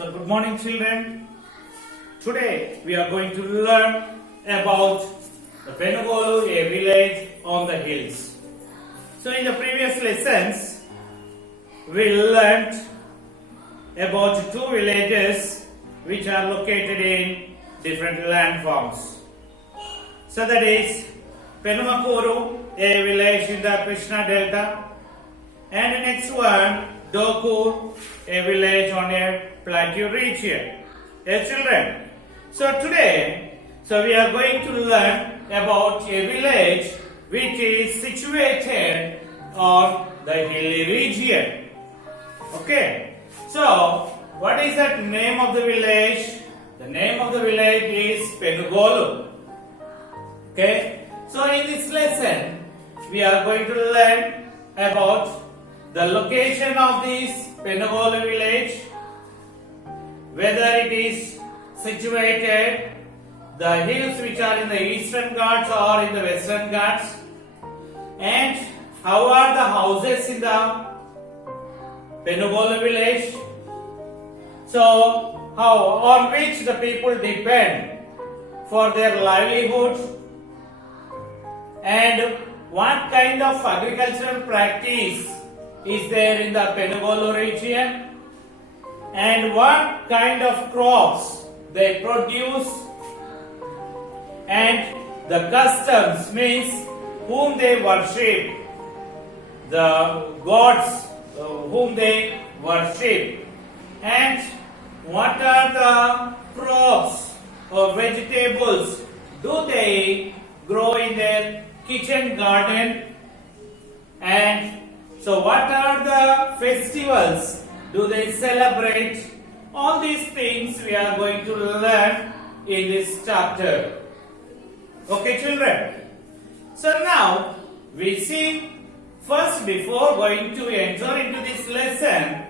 So good morning children. Today we are going to learn about the Penugolu, a village on the hills. So in the previous lessons we learnt about two villages which are located in different landforms. So that is Penugolu, a village in the Krishna Delta, and the next one Doku, a village on a plateau region. Yes, children. So today, we are going to learn about a village which is situated on the hilly region. Okay. So, what is the name of the village? The name of the village is Penugolu. Okay. So, in this lesson, we are going to learn about the location of this Penugolu village, whether it is situated the hills which are in the eastern Ghats or in the western Ghats, and how are the houses in the Penugolu village. So, how on which the people depend for their livelihood, and what kind of agricultural practice is there in the Penugolu region, and what kind of crops they produce, and the customs means whom they worship, the gods whom they worship, and what are the crops or vegetables do they grow in their kitchen garden, and so what are the festivals do they celebrate. All these things we are going to learn in this chapter. Okay children. So now we see, first before going to enter into this lesson,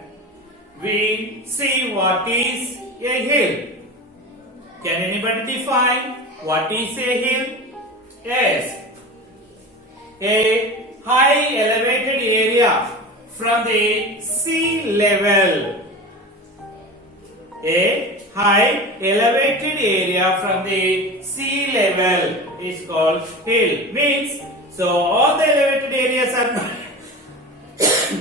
we see what is a hill. Can anybody define what is a hill? Yes. A high elevated area from the sea level. A high elevated area from the sea level is called hill. Means, so all the elevated areas are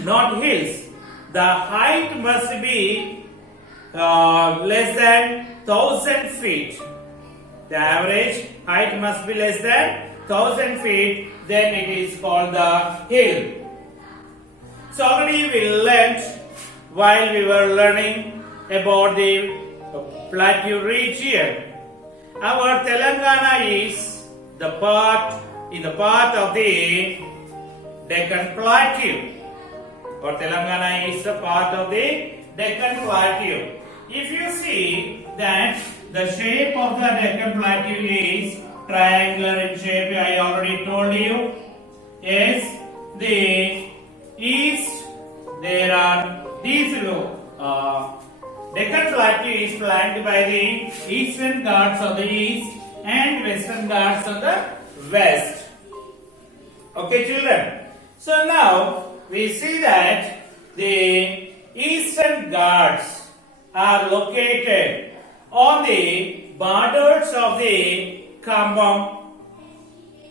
not hills. The height must be less than 1,000 feet. The average height must be less than 1,000 feet. Then it is called the hill. So already we learnt while we were learning about the plateau region. Our Telangana is the part of the Deccan Plateau. Or Telangana is the part of the Deccan Plateau. If you see that the shape of the Deccan Plateau is triangular in shape, I already told you. Yes, the east, there are these Deccan Plateau is flanked by the eastern Ghats of the east and western Ghats of the west. Okay children. So now we see that the eastern Ghats are located on the borders of the Kambam.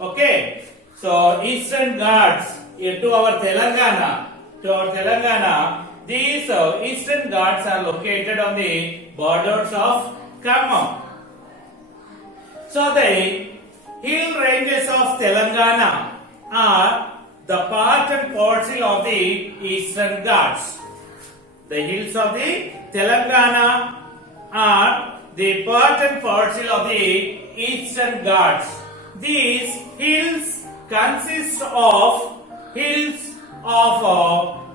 Okay. So eastern Ghats to our Telangana, these eastern Ghats are located on the borders of Kambam. So the hill ranges of Telangana are the part and parcel of the eastern Ghats. The hills of the Telangana are the part and parcel of the eastern Ghats. These hills consist of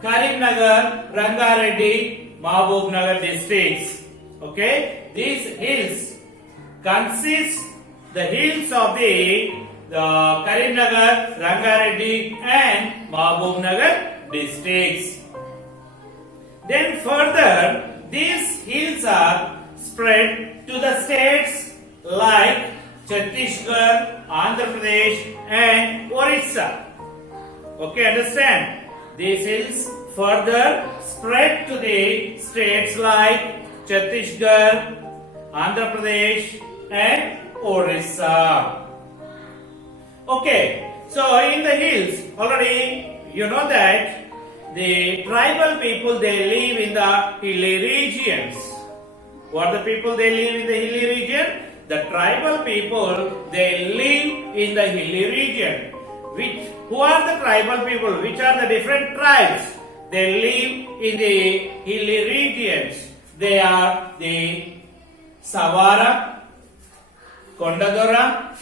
Karimnagar, Rangareddy, Mahbubnagar districts. Okay, these hills consist the hills of the Karimnagar, Rangareddy and Mahbubnagar districts. Then further, these hills are spread to the states like Chhattisgarh, Andhra Pradesh and Orissa. Okay, understand? These hills further spread to the states like Chhattisgarh, Andhra Pradesh, and Orissa. Okay, so in the hills, already you know that the tribal people they live in the hilly regions. What are the people they live in the hilly region? The tribal people they live in the hilly region. Who are the tribal people? Which are the different tribes? They live in the hilly regions. They are the Savara, Kondadora,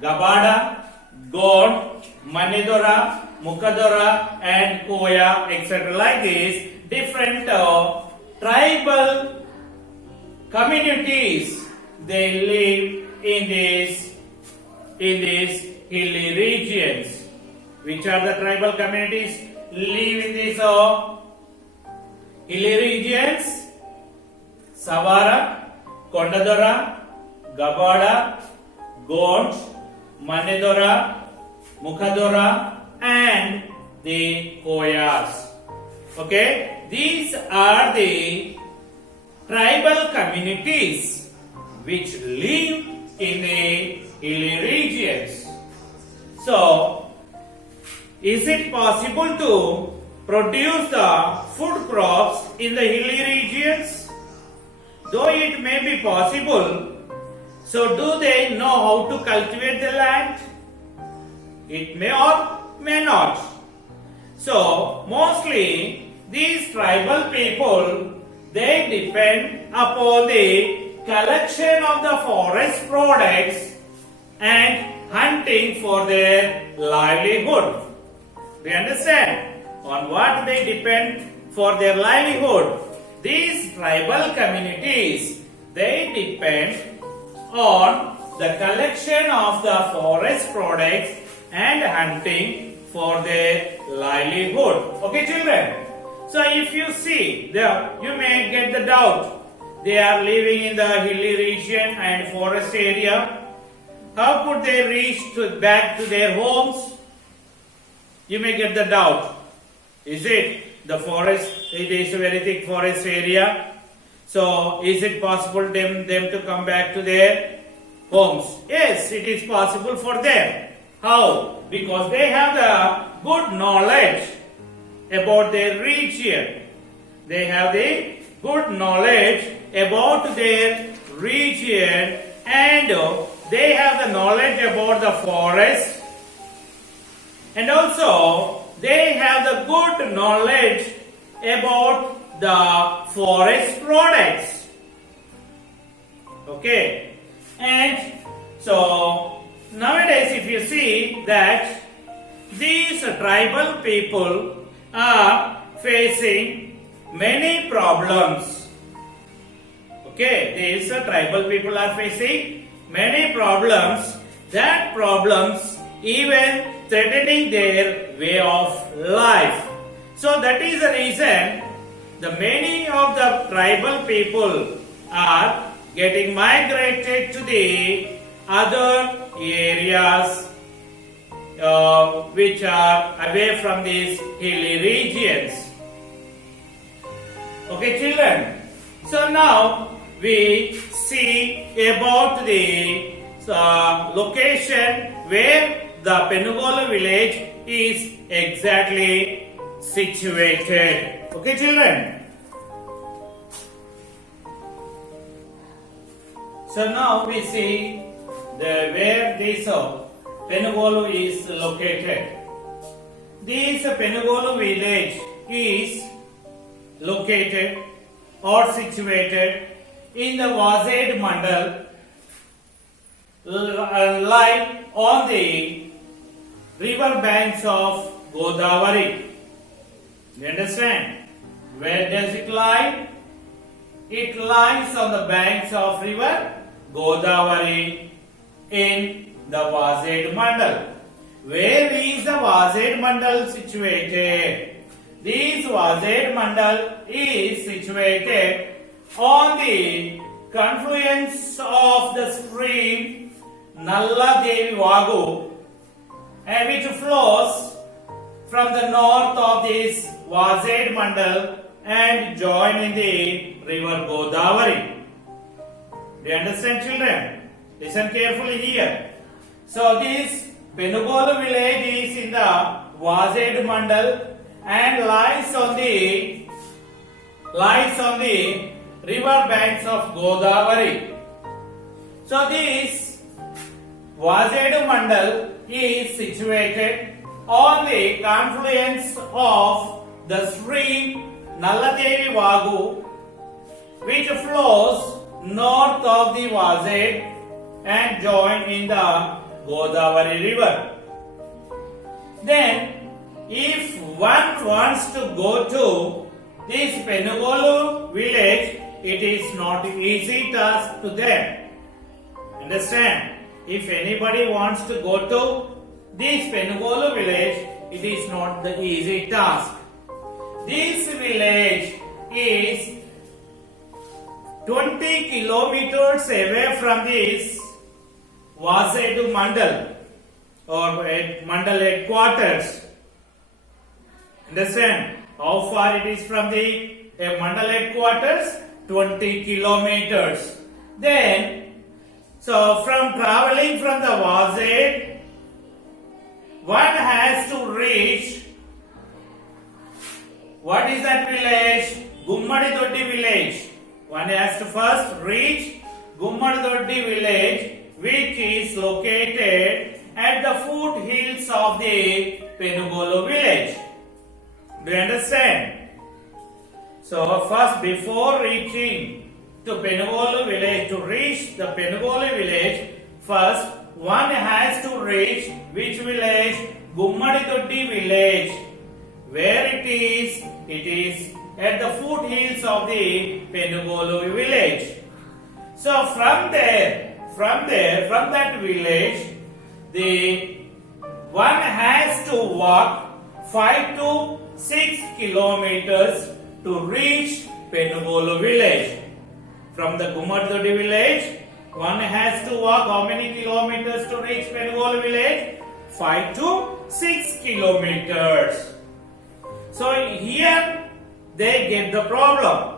Gabada, God, Manidora, Mukadora, and Koya, etc. Like this, different tribal communities they live in these hilly regions. Which are the tribal communities live in these hilly regions? Savara, Kondadora, Gabada, Gond, Manedora, Mukadora, and the Koyas. Okay, these are the tribal communities which live in the hilly regions. So, is it possible to produce the food crops in the hilly regions? Though it may be possible, so do they know how to cultivate the land? It may or may not. So, mostly these tribal people, they depend upon the collection of the forest products and hunting for their livelihood. Do you understand? On what they depend for their livelihood? These tribal communities, they depend on the collection of the forest products and hunting for their livelihood. Okay, children? So if you see there, you may get the doubt. They are living in the hilly region and forest area. How could they reach back to their homes? You may get the doubt. Is it the forest? It is a very thick forest area. So is it possible them to come back to their homes? Yes, it is possible for them. How? Because they have the good knowledge about their region. They have the good knowledge about their region, and they have the knowledge about the forest, and also they have the good knowledge about the forest products. Okay, and so nowadays if you see that these tribal people are facing many problems. Okay, these tribal people are facing many problems. That problems even threatening their way of life. So that is the reason the many of the tribal people are getting migrated to the other areas which are away from these hilly regions. Okay, children. So now we see about the location where the Penugolu village is exactly situated. Okay, children. So now we see where this Penugolu is located. This Penugolu village is located or situated in the Vazed Mandal, lie on the river banks of Godavari. You understand? Where does it lie? It lies on the banks of river Godavari in the Vazed Mandal. Where is the Vazed Mandal situated? This Vazed Mandal is situated on the confluence of the stream Nalla Devi Vagu, which flows from the north of this Vazed Mandal and join in the river Godavari. Do you understand, children? Listen carefully here. So this Penugolu village is in the Vazed Mandal and lies on the river banks of Godavari. So this Vazed Mandal is situated on the confluence of the stream Nalladevi Vagu, which flows north of the Vazed and join in the Godavari river. Then, if one wants to go to this Penugolu village, it is not easy task to them. Understand? If anybody wants to go to this Penugolu village, it is not the easy task. This village is 20 kilometers away from this Vasedu Mandal or Mandal headquarters. Understand? How far it is from the Mandal headquarters? 20 kilometers. Then, so from traveling from the Vazed, one has to reach, what is that village? Gummadidoddi village. One has to first reach Gummadidoddi village, which is located at the foothills of the Penugolu village. Do you understand? So first, before reaching to Penugolu village, to reach the Penugolu village, first one has to reach which village? Gummadidoddi village. Where it is? It is at the foothills of the Penugolu village. So from that village, one has to walk 5 to 6 kilometers to reach Penugolu village. From the Gummadidoddi village, one has to walk how many kilometers to reach Penugolu village? 5 to 6 kilometers. So here they get the problem.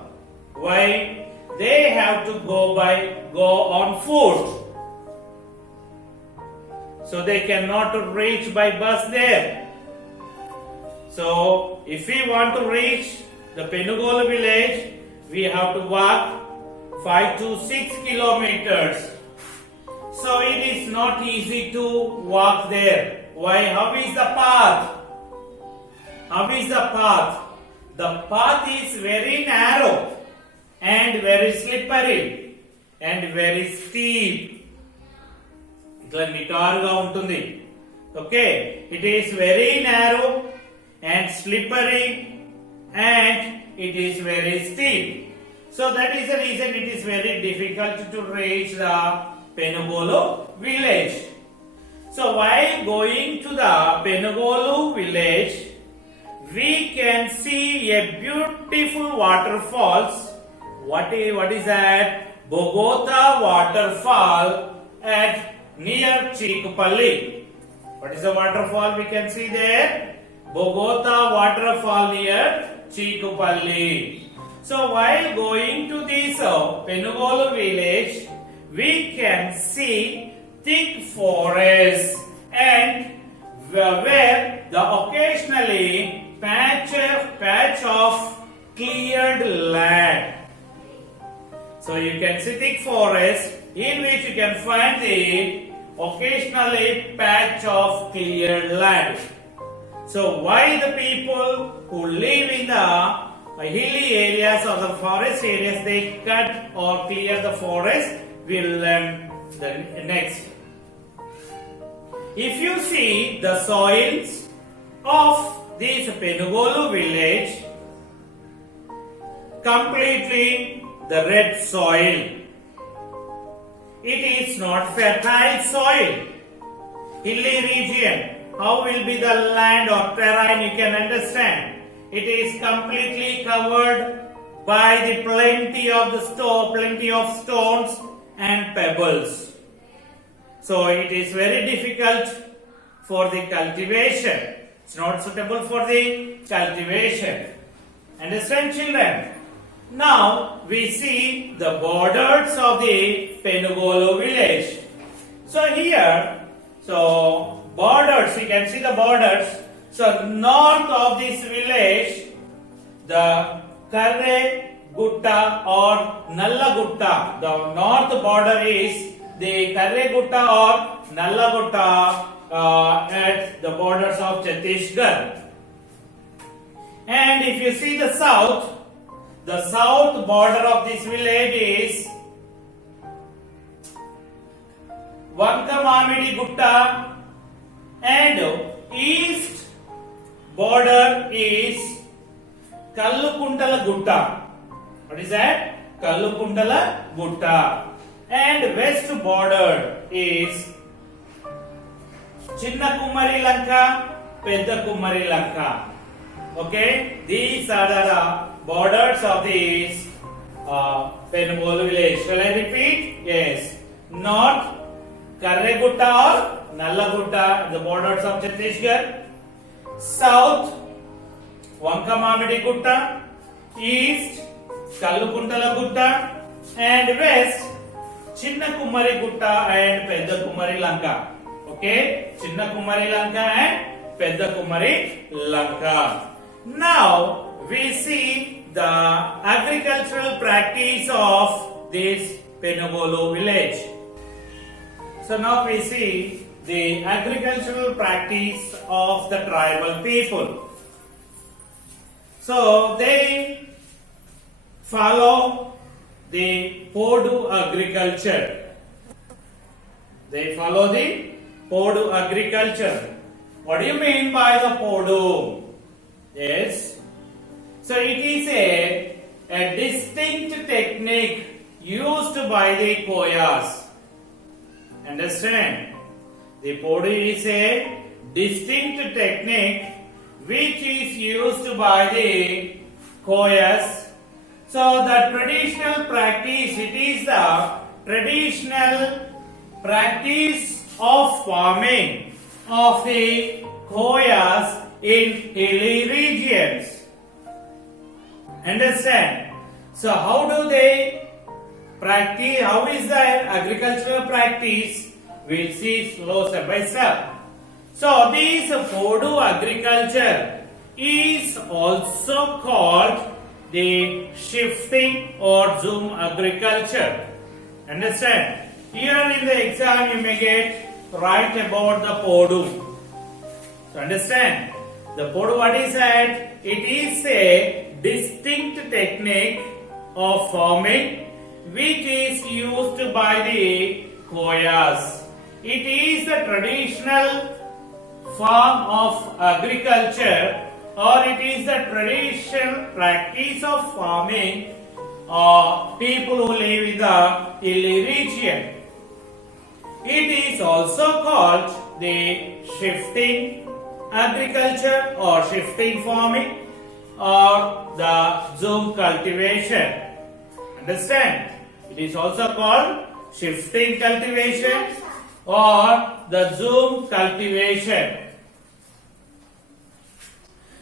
Why? They have to go on foot. So they cannot reach by bus there. So if we want to reach the Penugolu village, we have to walk 5 to 6 kilometers. So it is not easy to walk there. Why? How is the path? How is the path? The path is very narrow and very slippery and very steep. ఇట్లా నిటారుగా ఉంటుంది. Okay, it is very narrow and slippery and it is very steep. So that is the reason it is very difficult to reach the Penugolu village. So while going to the Penugolu village, we can see a beautiful waterfalls. What is that? Bogota waterfall at near Chikupalli. What is the waterfall we can see there? Bogota waterfall near Chikupalli. So while going to this Penugolu village, we can see thick forest and where the occasionally patch of cleared land. So you can see thick forest in which you can find the occasionally patch of cleared land. So why the people who live in the hilly areas or the forest areas, they cut or clear the forest, we'll learn the next. If you see the soils of this Penugolu village, completely the red soil. It is not fertile soil. Hilly region. How will be the land or terrain? You can understand. It is completely covered by the plenty of stones and pebbles. So it is very difficult for the cultivation. It's not suitable for the cultivation. Understand, children? Now we see the borders of the Penugolu village. So here, borders, you can see the borders. So north of this village, the Karre Gutta or Nalla Gutta, the north border is the Karre Gutta or Nalla Gutta at the borders of Chhattisgarh. And if you see the south border of this village is Vankamamidi Gutta, and east border is Kallukuntala Gutta. What is that? Kallukuntala Gutta. And west border is Chinna Kumari Lanka, Pedda Kumari Lanka. Okay, these are the borders of this Penugolu village. Shall I repeat? Yes. North Karre Gutta or Nalla Gutta, the borders of Chhattisgarh. South Vankamamidi Gutta. East Kallukuntala Gutta. And west Chinna Kumari Gutta and Pedda Kumari Lanka. Okay, Chinna Kumari Lanka and Pedda Kumari Lanka. Now we see the agricultural practice of this Penugolu village. So now we see the agricultural practice of the tribal people. So they follow the Podu agriculture. They follow the Podu agriculture. What do you mean by the Podu? Yes. So it is a distinct technique used by the Koyas. Understand? The Podu is a distinct technique which is used by the Koyas. So the traditional practice, it is the traditional practice of farming of the Koyas in hilly regions. Understand? So how do they practice? How is their agricultural practice? We'll see slow step by step. So this Podu agriculture is also called the shifting or zoom agriculture. Understand? Here in the exam you may get right about the Podu. So understand? The Podu, what is that? It is a distinct technique of farming which is used by the Koyas. It is the traditional form of agriculture, or it is the traditional practice of farming of people who live in the hilly region. It is also called the shifting agriculture or shifting farming or the zoom cultivation. Understand? It is also called shifting cultivation or the zoom cultivation.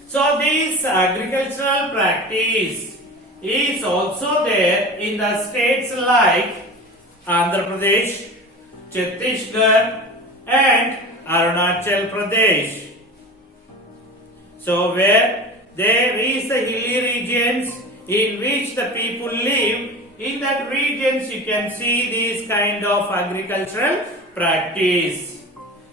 So this agricultural practice is also there in the states like Andhra Pradesh, Chhattisgarh and Arunachal Pradesh. So where there is the hilly regions in which the people live, in that regions you can see this kind of agricultural practice.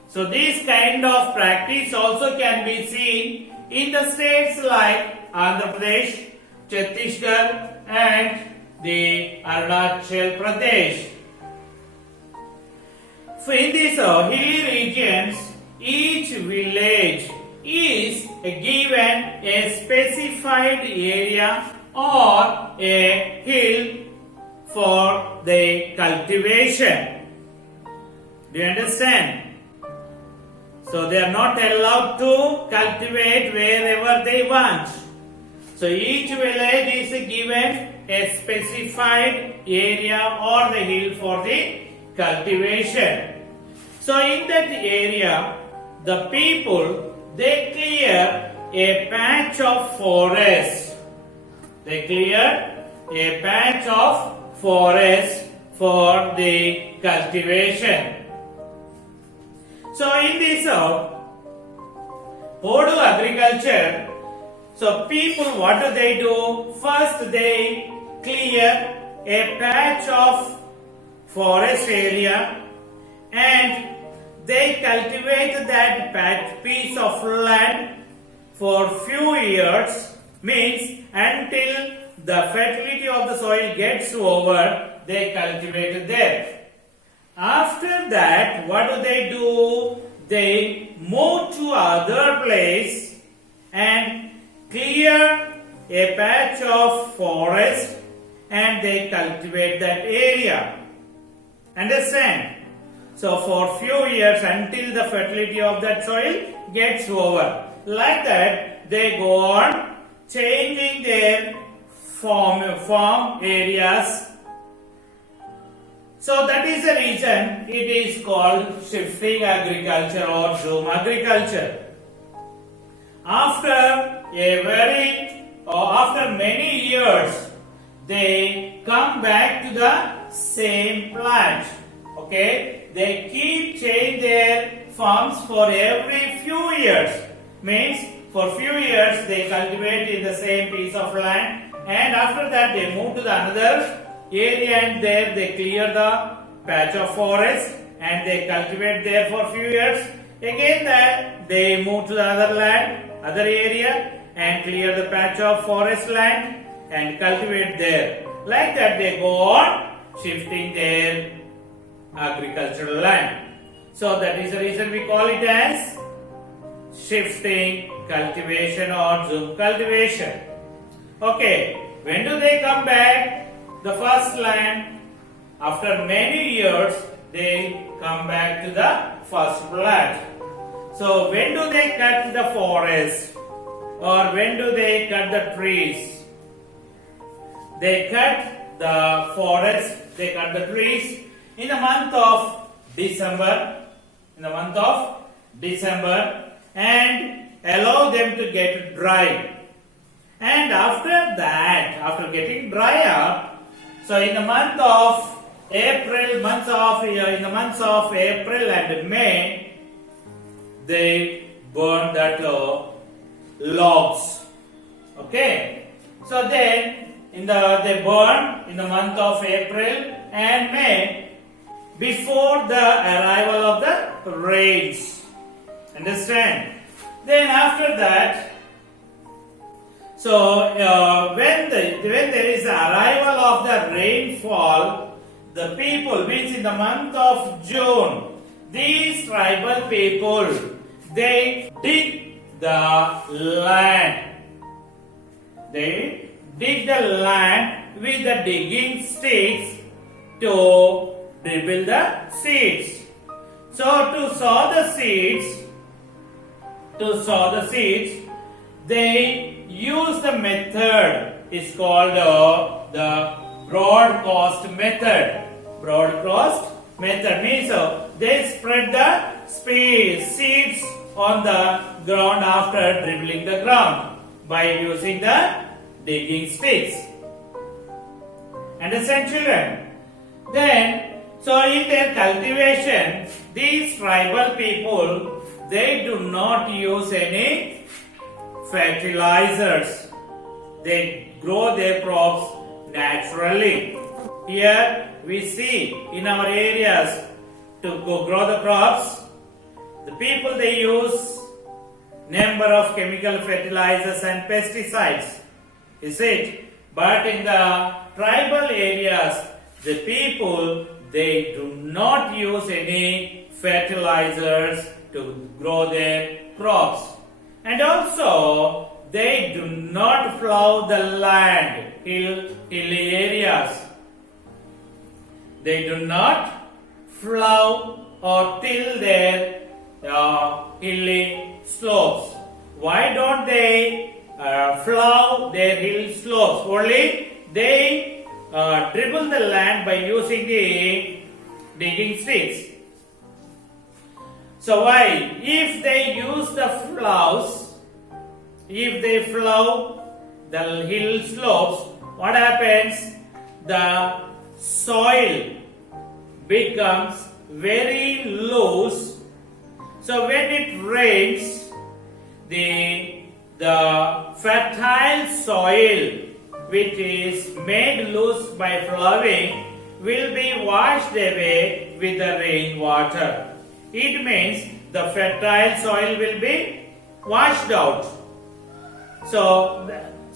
So this kind of practice also can be seen in the states like Andhra Pradesh, Chhattisgarh and the Arunachal Pradesh. So in these hilly regions, each village is given a specified area or a hill for the cultivation. Do you understand? So they are not allowed to cultivate wherever they want. So each village is given a specified area or the hill for the cultivation. So in that area, the people, they clear a patch of forest They cleared a patch of forest for the cultivation. So in this Podu agriculture, so people, what do? First they clear a patch of forest area and they cultivate that piece of land for few years, means until the fertility of the soil gets over, they cultivate there. After that, what do? They move to other place and clear a patch of forest and they cultivate that area. Understand? So for few years until the fertility of that soil gets over. Like that, they go on changing their farm areas. So that is the reason it is called shifting agriculture or zoom agriculture. After many years, they come back to the same plant. Okay, they keep change their farms for every few years. Means for few years they cultivate in the same piece of land, and after that they move to the another area and there they clear the patch of forest and they cultivate there for few years. Again that they move to the other area and clear the patch of forest land and cultivate there. Like that they go on shifting their agricultural land. So that is the reason we call it as shifting cultivation or zoom cultivation. Okay, when do they come back? The first land, after many years, they come back to the first plant. So when do they cut the forest or when do they cut the trees? They cut the forest, they cut the trees in the month of December, and allow them to get dry. And after that, after getting dry up, so in the months of April and May, they burn that logs. Okay. So then they burn in the month of April and May before the arrival of the rains. Understand? Then after that, so when there is the arrival of the rainfall, the people, means in the month of June, these tribal people, they dig the land. They dig the land with the digging sticks to rebuild the seeds. So to sow the seeds, they use the method. It's called the broadcast method. Broadcast method means they spread the seeds on the ground after dribbling the ground by using the digging sticks. Understand, children? Then, so in their cultivation, these tribal people, they do not use any fertilizers. They grow their crops naturally. Here we see in our areas to grow the crops, the people, they use number of chemical fertilizers and pesticides. Is it? But in the tribal areas, the people, they do not use any fertilizers to grow their crops. And also, they do not plow the land, hilly areas. They do not plow or till their hilly slopes. Why don't they plow their hill slopes? Only they dribble the land by using the digging sticks. So why? If they use the plows, if they plow the hill slopes, what happens? The soil becomes very loose. So when it rains, the fertile soil which is made loose by flowing will be washed away with the rainwater. It means the fertile soil will be washed out. So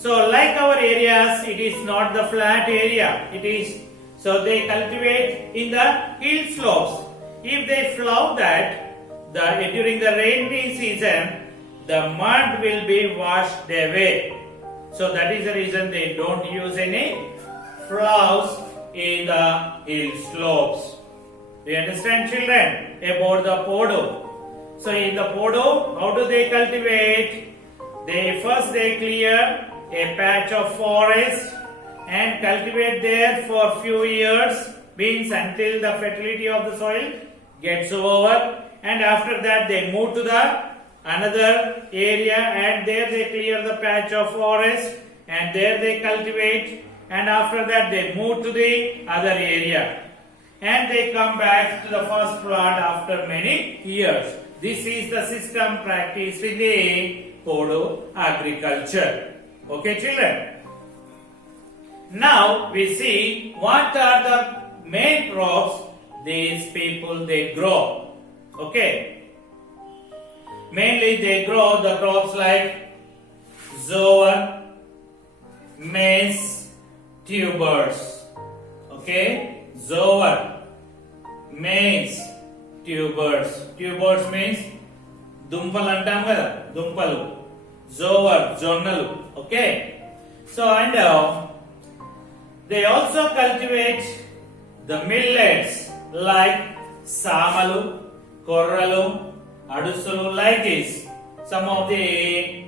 like our areas, it is not the flat area. It is so they cultivate in the hill slopes. If they plow that, during the rainy season, the mud will be washed away. So that is the reason they don't use any plows in the hill slopes. Do you understand, children, about the podo? So in the podo, how do they cultivate? First they clear a patch of forest and cultivate there for few years, means until the fertility of the soil gets over, and after that they move to the another area and there they clear the patch of forest and there they cultivate, and after that they move to the other area and they come back to the first plot after many years. This is the system practiced in the Podo agriculture. Okay, children? Now we see what are the main crops these people they grow. Okay? Mainly they grow the crops like zoar, maize, tubers. Okay? Zoar, maize, tubers. Tubers means dumpalu antam kada, dumpalu. Zoar, jonnalu. Okay? So and they also cultivate the millets like samalu, korralu, adusulu, like this. Some of the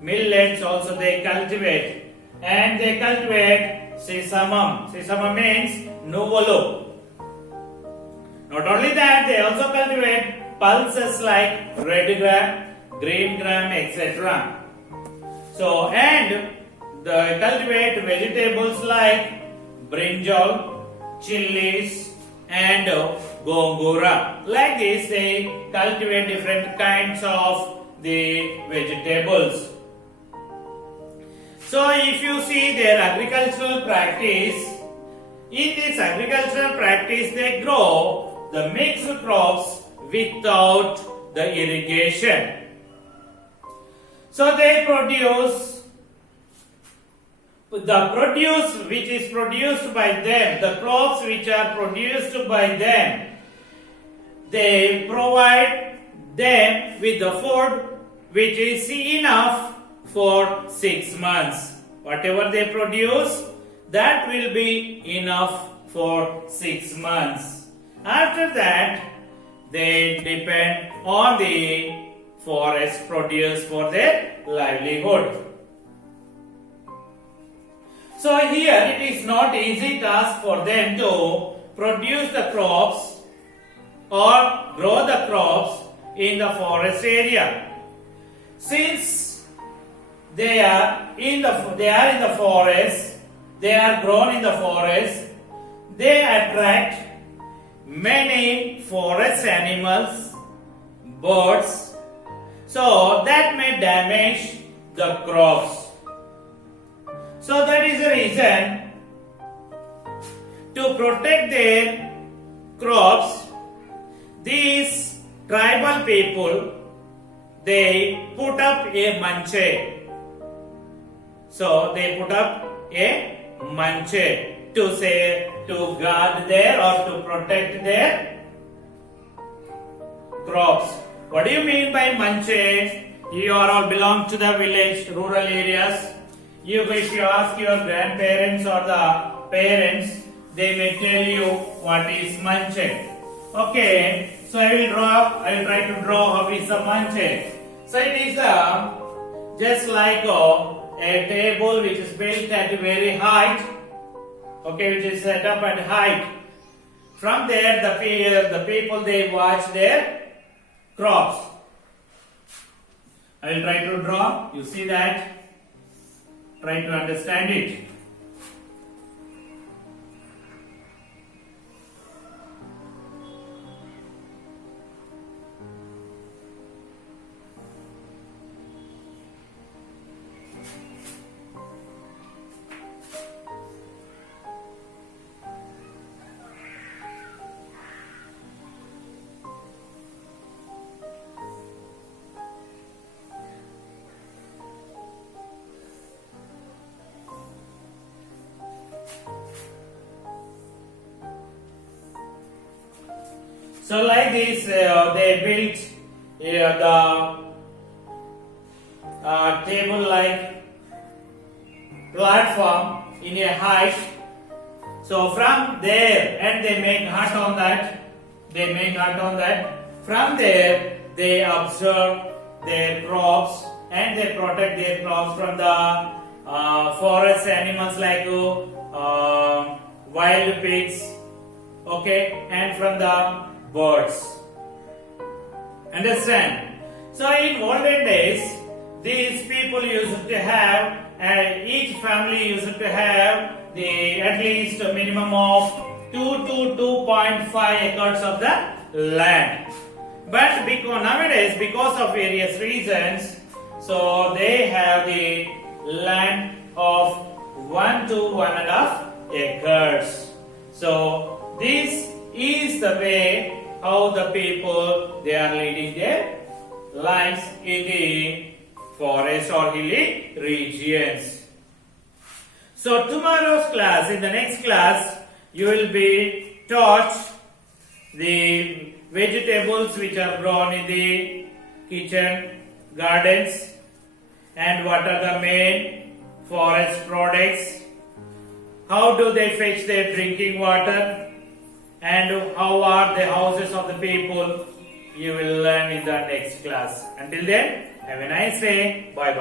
millets also they cultivate, and they cultivate sesamum. Sesamum means nuvalu. Not only that, they also cultivate pulses like red gram, green gram, etc. So and they cultivate vegetables like brinjal, chilies, and gongura. Like this, they cultivate different kinds of the vegetables. So if you see their agricultural practice, in this agricultural practice they grow the mixed crops without the irrigation. So they produce the produce which is produced by them, the crops which are produced by them, they provide them with the food which is enough for 6 months. Whatever they produce, that will be enough for 6 months. After that, they depend on the forest produce for their livelihood. So here it is not easy task for them to produce the crops or grow the crops in the forest area. Since they are in the forest, they are grown in the forest, they attract many forest animals, birds, so that may damage the crops. So that is the reason, to protect their crops, these tribal people, they put up a manche. So they put up a manche to guard their or to protect their crops. What do you mean by manche? You all belong to the village, rural areas. If you ask your grandparents or the parents, they may tell you what is manche. Okay, so I will try to draw how is the manche. So it is just like a table which is built at a very height. Okay, which is set up at height. From there, the people they watch their crops. I will try to draw. You see that? try to understand it. So like this, they built the table-like platform in a height. So from there, and they make hut on that. They make hut on that. From there, they observe their crops and they protect their crops from the forest animals like wild pigs, okay, and from the birds. Understand? So in olden days, these people used to have, each family used to have at least a minimum of 2 to 2.5 acres of the land. But nowadays, because of various reasons, so they have the land of 1 to 1.5 acres. So this is the way how the people they are leading their lives in the forest or hilly regions. So tomorrow's class, in the next class, you will be taught the vegetables which are grown in the kitchen gardens and what are the main forest products, how do they fetch their drinking water, and how are the houses of the people. You will learn in the next class. Until then, have a nice day. Bye bye.